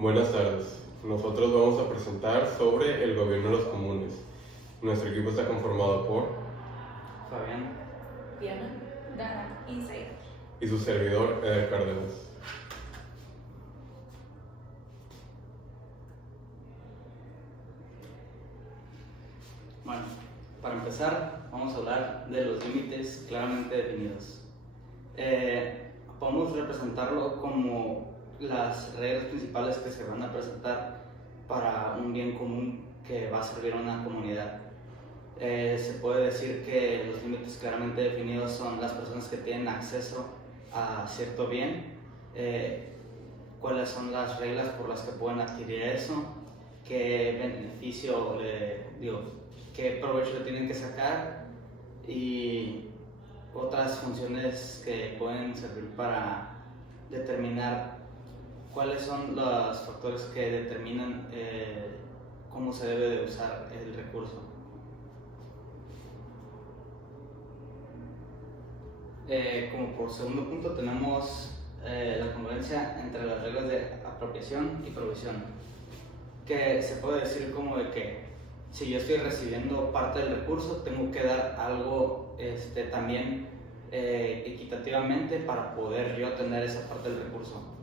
Buenas tardes. Nosotros vamos a presentar sobre el gobierno de los comunes. Nuestro equipo está conformado por Fabián, Diana, Dana y Zaira. y su servidor, Eder Cárdenas. Bueno, para empezar vamos a hablar de los límites claramente definidos. Podemos representarlo como las reglas principales que se van a presentar para un bien común que va a servir a una comunidad. Se puede decir que los límites claramente definidos son las personas que tienen acceso a cierto bien, cuáles son las reglas por las que pueden adquirir eso, qué beneficio, qué provecho le tienen que sacar y otras funciones que pueden servir para determinar cuáles son los factores que determinan cómo se debe de usar el recurso. Como por segundo punto tenemos la congruencia entre las reglas de apropiación y provisión, que se puede decir como de que si yo estoy recibiendo parte del recurso, tengo que dar algo también equitativamente para poder yo tener esa parte del recurso.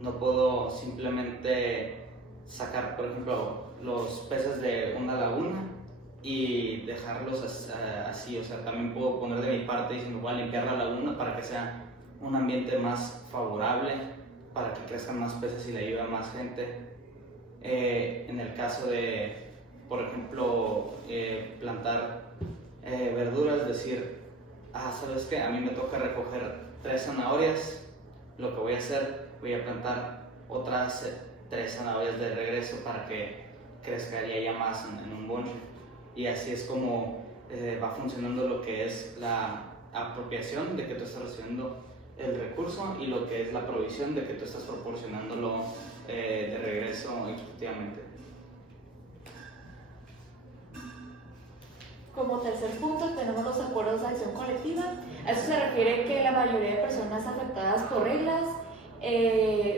No puedo simplemente sacar, por ejemplo, los peces de una laguna y dejarlos así, o sea, también puedo poner de mi parte y si me voy a limpiar la laguna para que sea un ambiente más favorable, para que crezcan más peces y le ayude a más gente. En el caso de, por ejemplo, plantar verduras, decir, ¿sabes qué? A mí me toca recoger 3 zanahorias, lo que voy a hacer, voy a plantar otras 3 zanahorias de regreso para que crezca y haya más en un bonche. Y así es como va funcionando lo que es la apropiación, de que tú estás recibiendo el recurso, y lo que es la provisión, de que tú estás proporcionándolo de regreso equitativamente. Como tercer punto tenemos los acuerdos de acción colectiva. A eso se refiere que la mayoría de personas afectadas por reglas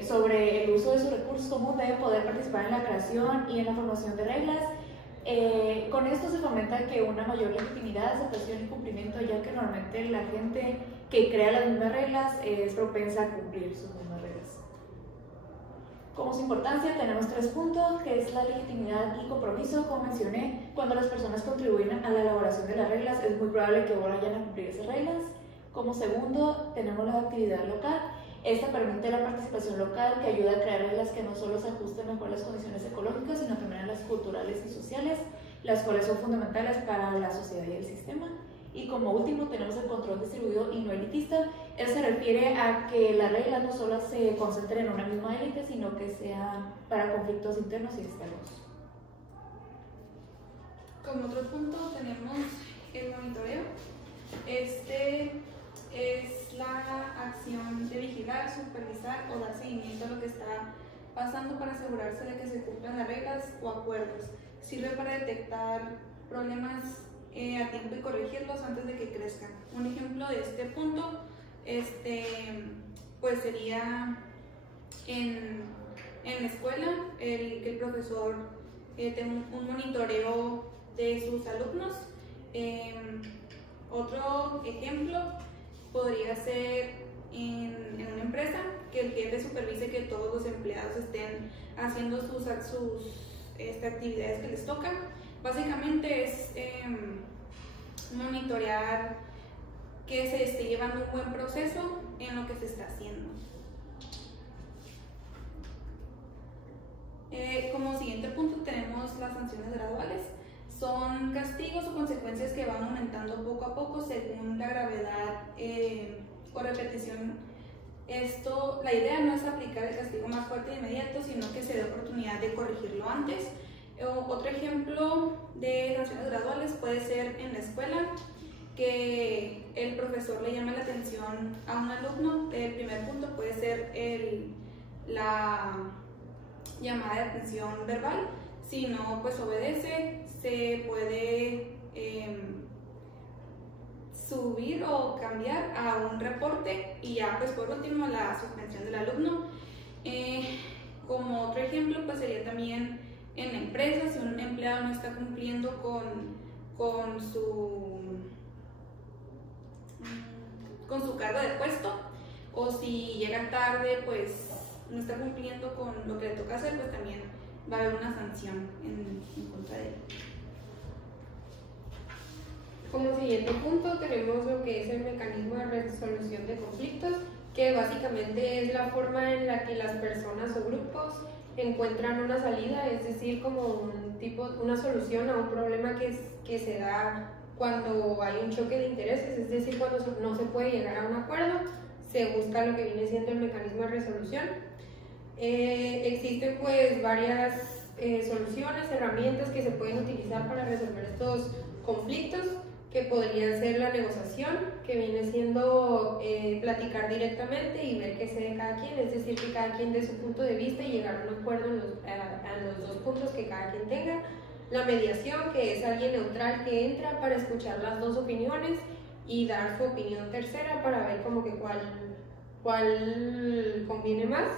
sobre el uso de sus recursos comunes deben poder participar en la creación y en la formación de reglas. Con esto se fomenta que una mayor legitimidad, aceptación y cumplimiento, ya que normalmente la gente que crea las mismas reglas es propensa a cumplir sus mismas reglas. Como su importancia tenemos 3 puntos, que es la legitimidad y compromiso. Como mencioné, cuando las personas contribuyen a la elaboración de las reglas es muy probable que vayan a cumplir esas reglas. Como segundo tenemos la actividad local. Esta permite la participación local, que ayuda a crear reglas que no solo se ajusten mejor a las condiciones ecológicas, sino también a las culturales y sociales, las cuales son fundamentales para la sociedad y el sistema. Y como último tenemos el control distribuido y no elitista. Eso se refiere a que las reglas no solo se concentren en una misma élite, sino que sean para conflictos internos y externos. Como otro punto tenemos el monitoreo. Este es la acción de vigilar, supervisar o dar seguimiento a lo que está pasando para asegurarse de que se cumplan las reglas o acuerdos. Sirve para detectar problemas a tiempo y corregirlos antes de que crezcan. Un ejemplo de este punto pues sería en la escuela que el profesor tenga un monitoreo de sus alumnos. Otro ejemplo podría ser en una empresa, que el jefe supervise que todos los empleados estén haciendo sus actividades que les tocan. Básicamente es monitorear que se esté llevando un buen proceso en lo que se está haciendo. Como siguiente punto tenemos las sanciones graduales. Son castigos o consecuencias que van aumentando poco a poco según la gravedad o repetición. La idea no es aplicar el castigo más fuerte e inmediato, sino que se dé oportunidad de corregirlo antes. Otro ejemplo de sanciones graduales puede ser en la escuela, que el profesor le llame la atención a un alumno. El primer punto puede ser la llamada de atención verbal. Si no, pues obedece, se puede subir o cambiar a un reporte, y ya pues por último la suspensión del alumno. Como Otro ejemplo pues sería también en la empresa, si un empleado no está cumpliendo con su cargo de puesto, o si llega tarde, pues no está cumpliendo con lo que le toca hacer, pues también va a haber una sanción en contra de él. Como siguiente punto tenemos lo que es el mecanismo de resolución de conflictos, que básicamente es la forma en la que las personas o grupos encuentran una salida, es decir, como una solución a un problema que se da cuando hay un choque de intereses, es decir, cuando no se puede llegar a un acuerdo, se busca lo que viene siendo el mecanismo de resolución. Existen pues varias soluciones, herramientas que se pueden utilizar para resolver estos conflictos, que podría ser la negociación, que viene siendo platicar directamente y ver qué cede cada quien, es decir, que cada quien dé su punto de vista y llegar a un acuerdo en los dos puntos que cada quien tenga. La mediación, que es alguien neutral que entra para escuchar las dos opiniones y dar su opinión tercera para ver como que cuál conviene más.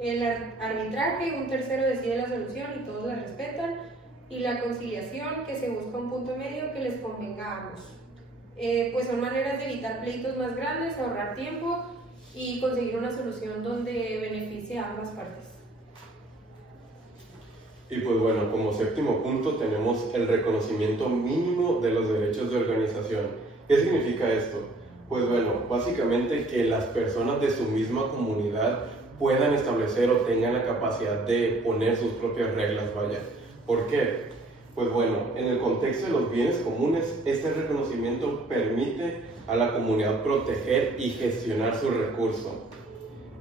El arbitraje, un tercero decide la solución y todos la respetan. Y la conciliación, que se busca un punto medio que les convenga a ambos. Pues son maneras de evitar pleitos más grandes, ahorrar tiempo y conseguir una solución donde beneficie a ambas partes. Y pues bueno, como séptimo punto tenemos el reconocimiento mínimo de los derechos de organización. ¿Qué significa esto? Pues bueno, básicamente que las personas de su misma comunidad puedan establecer o tengan la capacidad de poner sus propias reglas, vaya. ¿Por qué? Pues bueno, en el contexto de los bienes comunes, este reconocimiento permite a la comunidad proteger y gestionar su recurso.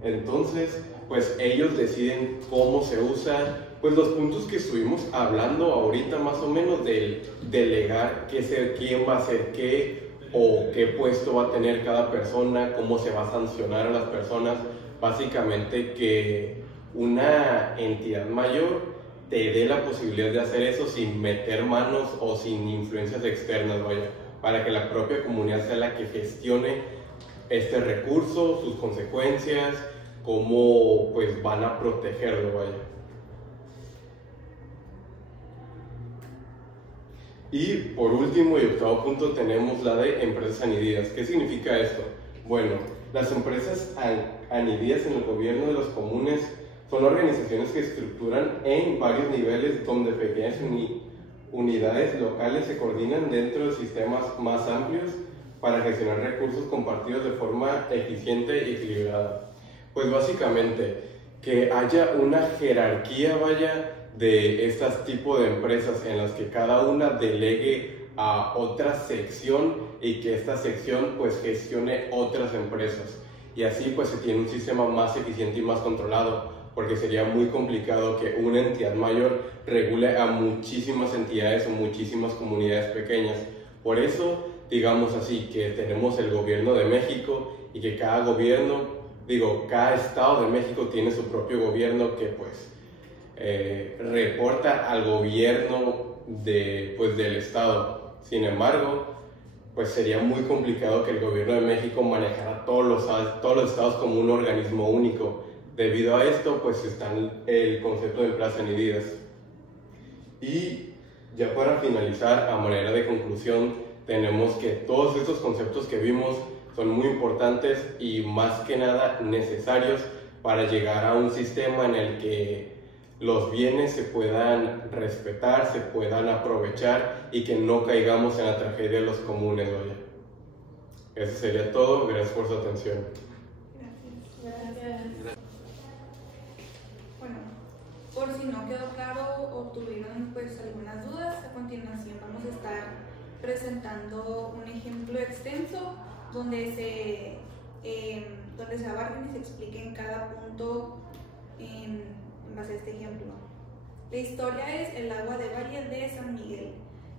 Entonces, pues ellos deciden cómo se usa, pues los puntos que estuvimos hablando ahorita más o menos del delegar quién va a hacer qué o qué puesto va a tener cada persona, cómo se va a sancionar a las personas, básicamente que una entidad mayor te dé la posibilidad de hacer eso sin meter manos o sin influencias externas, vaya, para que la propia comunidad sea la que gestione este recurso, sus consecuencias, cómo pues van a protegerlo, vaya. Y por último y octavo punto tenemos la de empresas anidías. ¿Qué significa esto? Bueno, las empresas anidías en el gobierno de los comunes son organizaciones que estructuran en varios niveles donde pequeñas unidades locales se coordinan dentro de sistemas más amplios para gestionar recursos compartidos de forma eficiente y equilibrada. Pues básicamente que haya una jerarquía, vaya, de estas tipos de empresas en las que cada una delegue a otra sección y que esta sección pues gestione otras empresas, y así pues se tiene un sistema más eficiente y más controlado, porque sería muy complicado que una entidad mayor regule a muchísimas entidades o muchísimas comunidades pequeñas. Por eso, digamos así, que tenemos el gobierno de México y que cada estado de México tiene su propio gobierno que pues reporta al gobierno del estado. Sin embargo, pues sería muy complicado que el gobierno de México manejara todos los estados como un organismo único. Debido a esto, pues está el concepto de empresas anidías. Y ya para finalizar, a manera de conclusión, tenemos que todos estos conceptos que vimos son muy importantes y más que nada necesarios para llegar a un sistema en el que los bienes se puedan respetar, se puedan aprovechar y que no caigamos en la tragedia de los comunes, vaya. Eso sería todo. Gracias por su atención. Gracias. Bueno, por si no quedó claro o tuvieron pues algunas dudas, a continuación vamos a estar presentando un ejemplo extenso donde se abarquen y se expliquen cada punto en base a este ejemplo. La historia es el agua de Valle de San Miguel.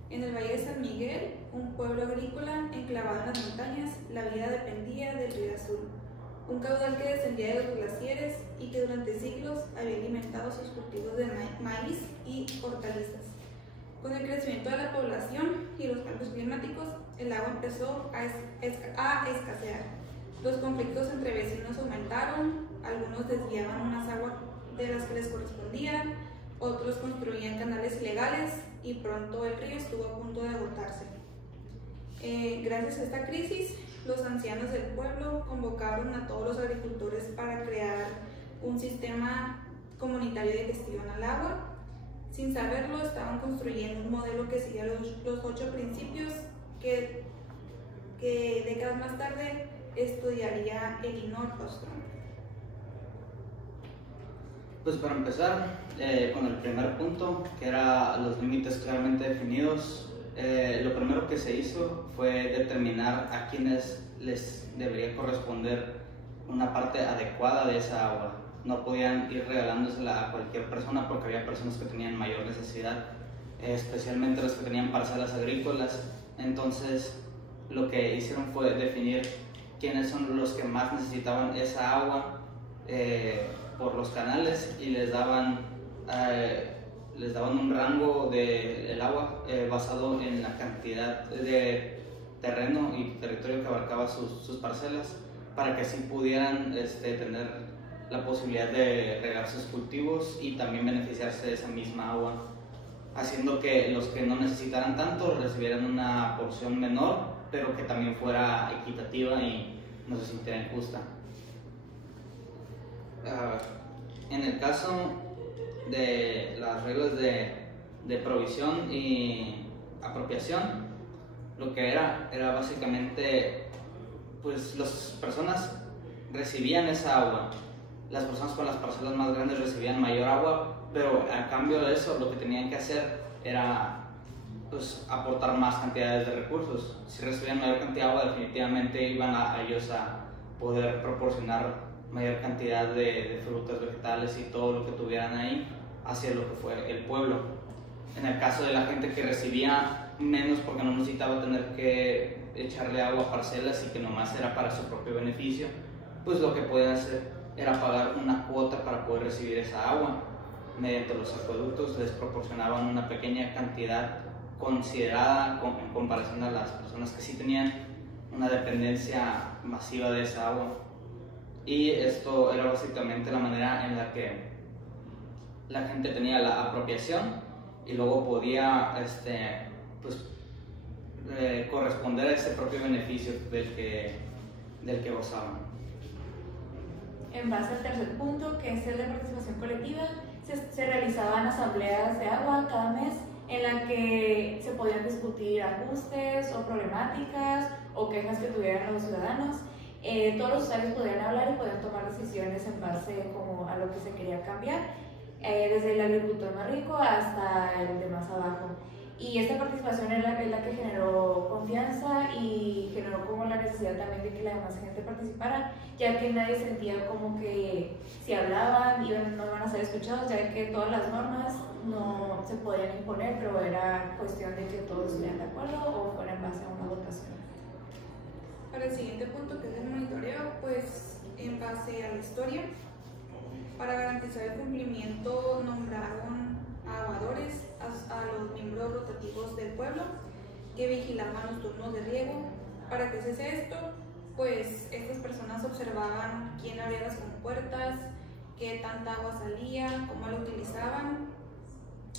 En el Valle de San Miguel, un pueblo agrícola enclavado en las montañas, la vida dependía del río Azul, un caudal que descendía de los glaciares y que durante siglos había alimentado sus cultivos de maíz y hortalizas. Con el crecimiento de la población y los cambios climáticos, el agua empezó a escasear. Los conflictos entre vecinos aumentaron, algunos desviaban de las que les correspondían, otros construían canales ilegales y pronto el río estuvo a punto de agotarse. Gracias a esta crisis, los ancianos del pueblo convocaron a todos los agricultores para crear un sistema comunitario de gestión al agua. Sin saberlo, estaban construyendo un modelo que seguía los 8 principios que décadas más tarde estudiaría Elinor Ostrom. Pues para empezar con el primer punto, que era los límites claramente definidos, lo primero que se hizo fue determinar a quienes les debería corresponder una parte adecuada de esa agua. No podían ir regalándosela a cualquier persona porque había personas que tenían mayor necesidad, especialmente los que tenían parcelas agrícolas. Entonces lo que hicieron fue definir quiénes son los que más necesitaban esa agua por los canales y les daban un rango del agua basado en la cantidad de terreno y territorio que abarcaba sus parcelas, para que así pudieran tener la posibilidad de regar sus cultivos y también beneficiarse de esa misma agua, haciendo que los que no necesitaran tanto recibieran una porción menor, pero que también fuera equitativa y no se sintiera injusta. En el caso de las reglas de provisión y apropiación, lo que era básicamente, pues las personas recibían esa agua, las personas con las parcelas más grandes recibían mayor agua, pero a cambio de eso lo que tenían que hacer era pues aportar más cantidades de recursos. Si recibían mayor cantidad de agua, definitivamente iban a ellos a poder proporcionar mayor cantidad de frutas, vegetales y todo lo que tuvieran ahí hacia lo que fue el pueblo. En el caso de la gente que recibía menos porque no necesitaba tener que echarle agua a parcelas y que nomás era para su propio beneficio, pues lo que podían hacer era pagar una cuota para poder recibir esa agua. Mediante los acueductos les proporcionaban una pequeña cantidad considerada en comparación a las personas que sí tenían una dependencia masiva de esa agua. Y esto era básicamente la manera en la que la gente tenía la apropiación y luego podía corresponder a ese propio beneficio del que gozaban. En base al tercer punto, que es el de participación colectiva, se realizaban asambleas de agua cada mes en la que se podían discutir ajustes o problemáticas o quejas que tuvieran los ciudadanos. Todos los usuarios podían hablar y podían tomar decisiones en base como a lo que se quería cambiar, desde el agricultor más rico hasta el de más abajo. Y esta participación es la que generó confianza y generó como la necesidad también de que la demás gente participara, ya que nadie sentía como que si hablaban no iban a ser escuchados, ya que todas las normas no se podían imponer, pero era cuestión de que todos estuvieran de acuerdo o fuera en base a una votación. Para el siguiente punto, que es el monitoreo, pues en base a la historia, para garantizar el cumplimiento nombraron a aguadores, a los miembros rotativos del pueblo que vigilaban los turnos de riego. ¿Para qué se hace esto? Pues estas personas observaban quién abría las compuertas, qué tanta agua salía, cómo la utilizaban,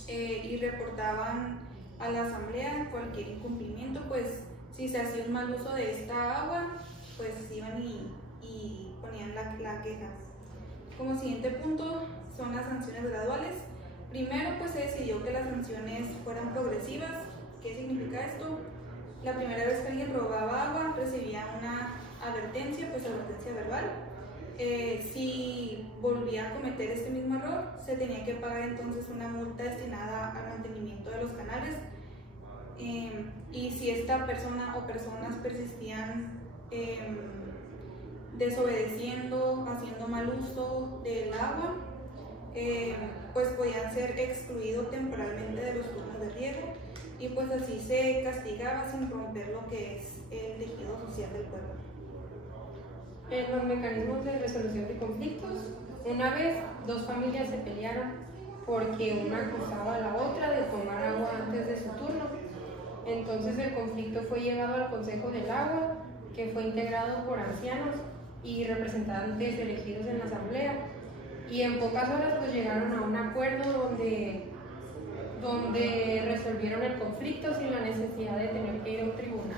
y reportaban a la asamblea cualquier incumplimiento. Pues si se hacía un mal uso de esta agua, pues iban y ponían la queja. Como siguiente punto son las sanciones graduales. Primero, pues se decidió que las sanciones fueran progresivas. ¿Qué significa esto? La primera vez que alguien robaba agua recibía una advertencia, pues advertencia verbal. Si volvía a cometer este mismo error, se tenía que pagar entonces una multa destinada al mantenimiento de los canales. Y si esta persona o personas persistían desobedeciendo, haciendo mal uso del agua, pues podían ser excluidos temporalmente de los turnos de riego, y pues así se castigaba sin romper lo que es el tejido social del pueblo. En los mecanismos de resolución de conflictos, una vez 2 familias se pelearon porque una acusaba a la otra de tomar agua antes de su turno. Entonces el conflicto fue llevado al Consejo del Agua, que fue integrado por ancianos y representantes elegidos en la asamblea. y en pocas horas pues llegaron a un acuerdo donde resolvieron el conflicto sin la necesidad de tener que ir a un tribunal.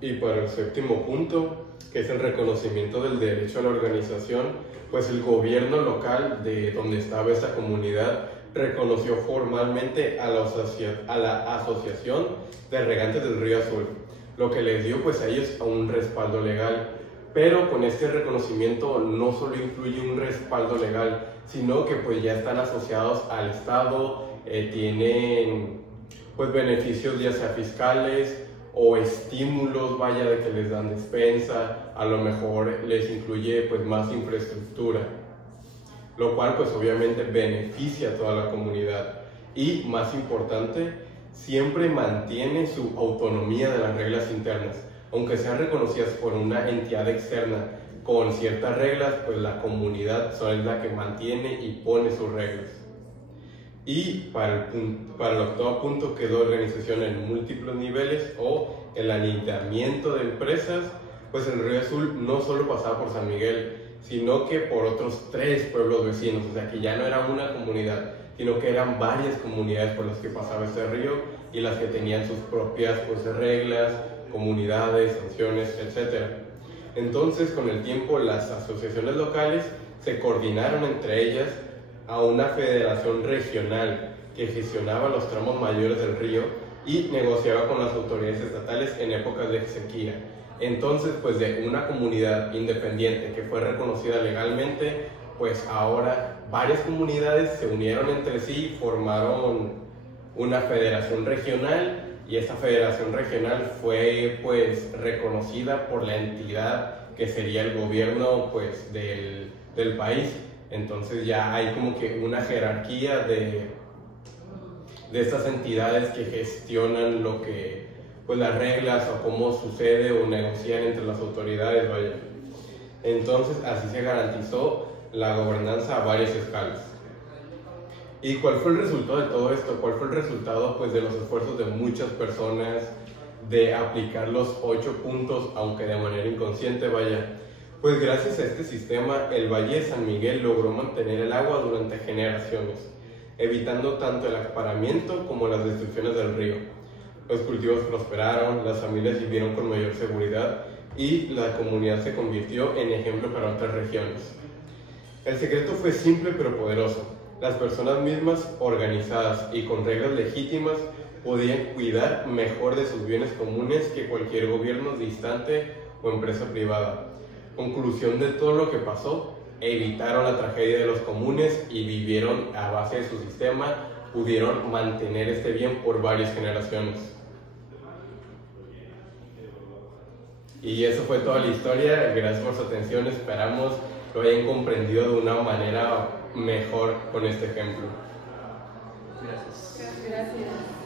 Y para el séptimo punto, que es el reconocimiento del derecho a la organización, pues el gobierno local de donde estaba esta comunidad reconoció formalmente a la Asociación de Regantes del Río Azul, lo que les dio pues a ellos un respaldo legal. Pero con este reconocimiento no solo incluye un respaldo legal, sino que pues ya están asociados al Estado, tienen pues beneficios ya sea fiscales o estímulos, vaya, de que les dan despensa, a lo mejor les incluye pues más infraestructura, lo cual pues obviamente beneficia a toda la comunidad. Y más importante, siempre mantiene su autonomía de las reglas internas. Aunque sean reconocidas por una entidad externa con ciertas reglas, pues la comunidad es la que mantiene y pone sus reglas. Y para el octavo punto, que es la organización en múltiples niveles o el anidamiento de empresas, pues el Río Azul no solo pasaba por San Miguel, sino que por otros 3 pueblos vecinos, o sea que ya no era una comunidad, sino que eran varias comunidades por las que pasaba este río y las que tenían sus propias pues, reglas, comunidades, sanciones, etc. Entonces, con el tiempo, las asociaciones locales se coordinaron entre ellas a una federación regional que gestionaba los tramos mayores del río y negociaba con las autoridades estatales en épocas de sequía. Entonces, pues de una comunidad independiente que fue reconocida legalmente, pues ahora varias comunidades se unieron entre sí y formaron una federación regional, y esa federación regional fue pues reconocida por la entidad que sería el gobierno pues del país. Entonces ya hay como que una jerarquía de estas entidades que gestionan lo que pues las reglas o cómo sucede o negocian entre las autoridades, vaya. Entonces así se garantizó la gobernanza a varias escalas. ¿Y cuál fue el resultado de todo esto? ¿Cuál fue el resultado pues, de los esfuerzos de muchas personas de aplicar los 8 puntos, aunque de manera inconsciente, vaya? Pues gracias a este sistema, el Valle de San Miguel logró mantener el agua durante generaciones, evitando tanto el acaparamiento como las destrucciones del río. Los cultivos prosperaron, las familias vivieron con mayor seguridad y la comunidad se convirtió en ejemplo para otras regiones. El secreto fue simple pero poderoso. Las personas mismas, organizadas y con reglas legítimas, podían cuidar mejor de sus bienes comunes que cualquier gobierno distante o empresa privada. Conclusión de todo lo que pasó: evitaron la tragedia de los comunes y vivieron a base de su sistema, pudieron mantener este bien por varias generaciones. Y eso fue toda la historia. Gracias por su atención, esperamos lo hayan comprendido de una manera mejor con este ejemplo. Gracias. Gracias.